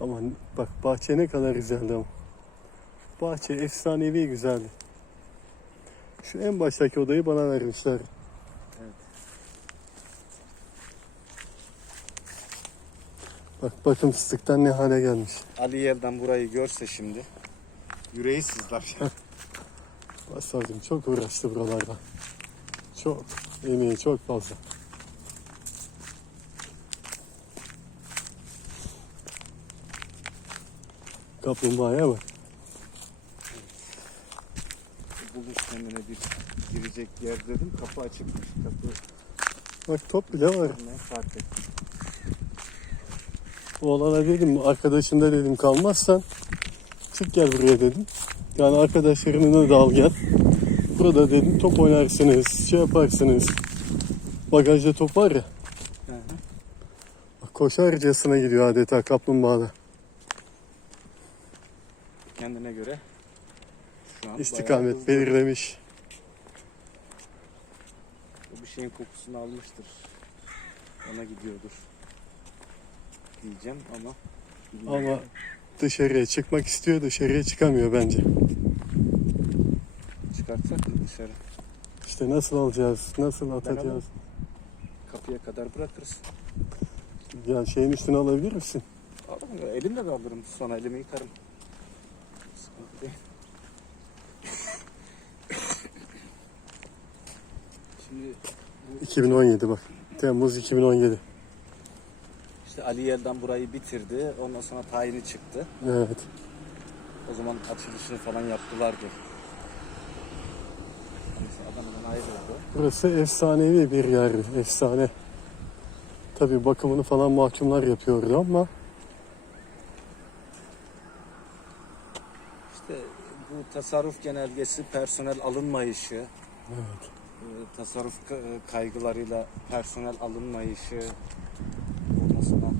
Ama bak bahçe ne kadar güzeldi ama. Bahçe efsanevi güzeldi. Şu en baştaki odayı bana vermişler. Evet. Bak bakım fıstıktan ne hale gelmiş. Ali yerden burayı görse şimdi yüreği sızlar. Başsavcım çok uğraştı buralarda. Çok. Emeği çok fazla. Kaplumbağaya bak. Bulmuş kendine bir girecek yer dedim. Kapı açıkmış. Kapı Bak top bile var. ne fark ettim. Oğlana dedim arkadaşında dedim kalmazsan çık gel buraya dedim. Yani arkadaşlarını da al gel. Burada dedim top oynarsınız, şey yaparsınız. Bagajda top var ya. Hı hı. Bak koşarcasına gidiyor adeta kaplumbağada. Kendine göre şu an İstikamet belirlemiş. O bir şeyin kokusunu almıştır. Ona gidiyordur. Diyeceğim ama bilmiyorum. Ama dışarıya çıkmak istiyor, dışarıya çıkamıyor bence. çıkartsak mı dışarı? İşte nasıl alacağız, nasıl atacağız? Kapıya kadar bırakırız. Ya şeyin üstüne alabilir misin? Alırım elimle de alırım. Sonra elimi yıkarım. Sıkıntı değil. Şimdi 2017 bak. Temmuz 2017. işte Ali Yel'den burayı bitirdi. Ondan sonra tayini çıktı. Evet. O zaman açılışını falan yaptılardı. Neyse ayrıldı. Burası efsanevi bir yer. Efsane. Tabii bakımını falan mahkumlar yapıyordu ama İşte bu tasarruf genelgesi personel alınmayışı, evet. E, tasarruf e, kaygılarıyla personel alınmayışı sonra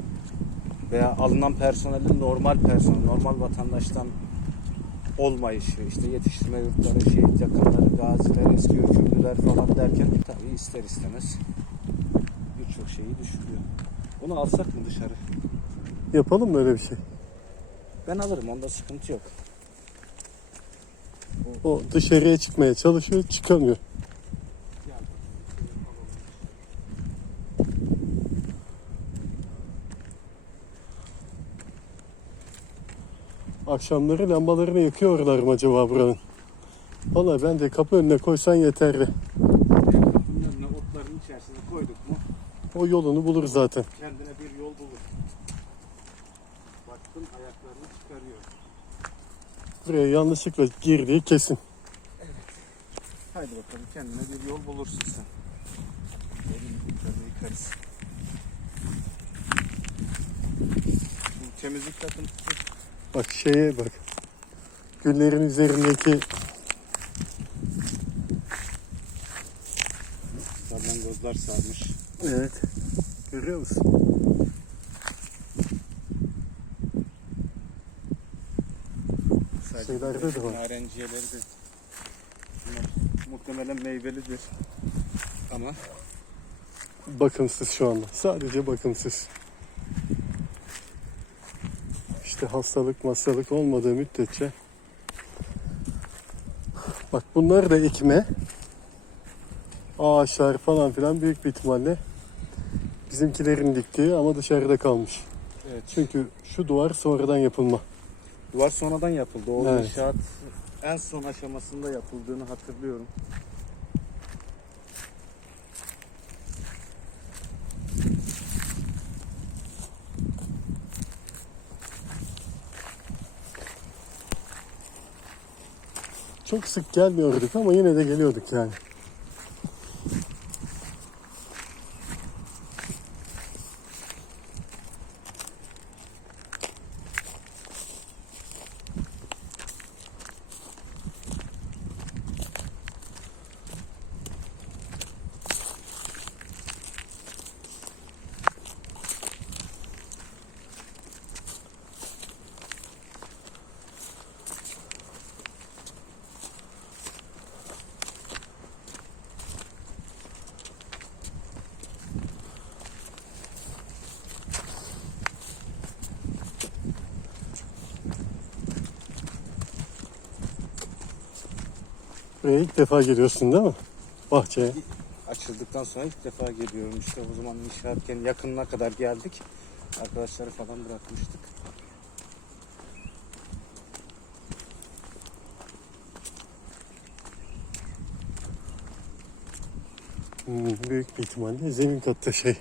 veya alınan personelin normal personel, normal vatandaştan olmayışı, işte yetiştirme yurtları, şehit yakınları, gaziler, eski hükümlüler falan derken tabii ister istemez birçok şeyi düşürüyor. Onu alsak mı dışarı? Yapalım mı öyle bir şey? Ben alırım, onda sıkıntı yok. O dışarıya çıkmaya çalışıyor, çıkamıyor. Akşamları lambalarını yakıyorlar mı acaba buranın? Vallahi bence kapı önüne koysan yeterli. Bunların otların içerisine koyduk mu O yolunu bulur zaten. kendine bir yol bulur. Baktın ayaklarını çıkarıyor. Buraya yanlışlıkla girdiği kesin. Haydi bakalım kendine bir yol bulursun sen. Elini yukarı yıkarız. Bu temizlik takıntısı Bak şeye bak. Güllerin üzerindeki salangozlar sarmış. Evet. Görüyor musun? Sadece Şeylerde de var. Narenciyeleri de bunlar muhtemelen meyvelidir. Ama Bakımsız şu anda. Sadece bakımsız. İşte hastalık hastalık olmadığı müddetçe. Bak bunlar da ekme. Ağaçlar falan filan büyük bir ihtimalle bizimkilerin diktiği ama dışarıda kalmış. evet. Çünkü şu duvar sonradan yapılma. Duvar sonradan yapıldı. O Evet. inşaat en son aşamasında yapıldığını hatırlıyorum. Çok sık gelmiyorduk ama yine de geliyorduk yani. Buraya ilk defa geliyorsun değil mi? Bahçeye. Açıldıktan sonra ilk defa geliyorum işte o zaman inşaatken yakınına kadar geldik. Arkadaşları falan bırakmıştık. Hmm, büyük bir ihtimalle zemin katta şey.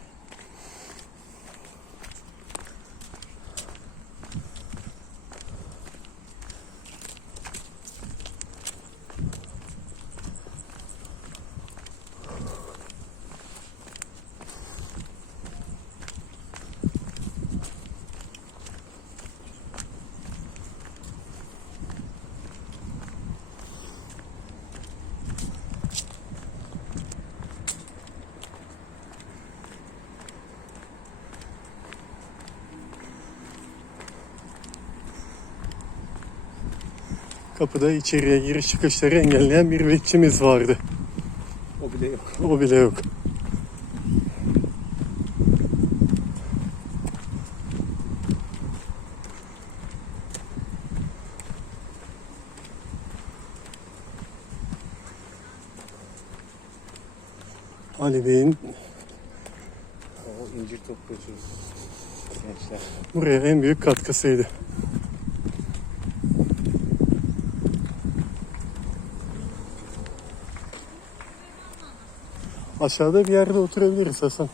Kapıda içeriye giriş çıkışları engelleyen bir bekçimiz vardı. O bile yok. O bile yok. Ali Bey'in O incir topluyoruz gençler. buraya en büyük katkısıydı. Aşağıda bir yerde oturabiliriz Hasan.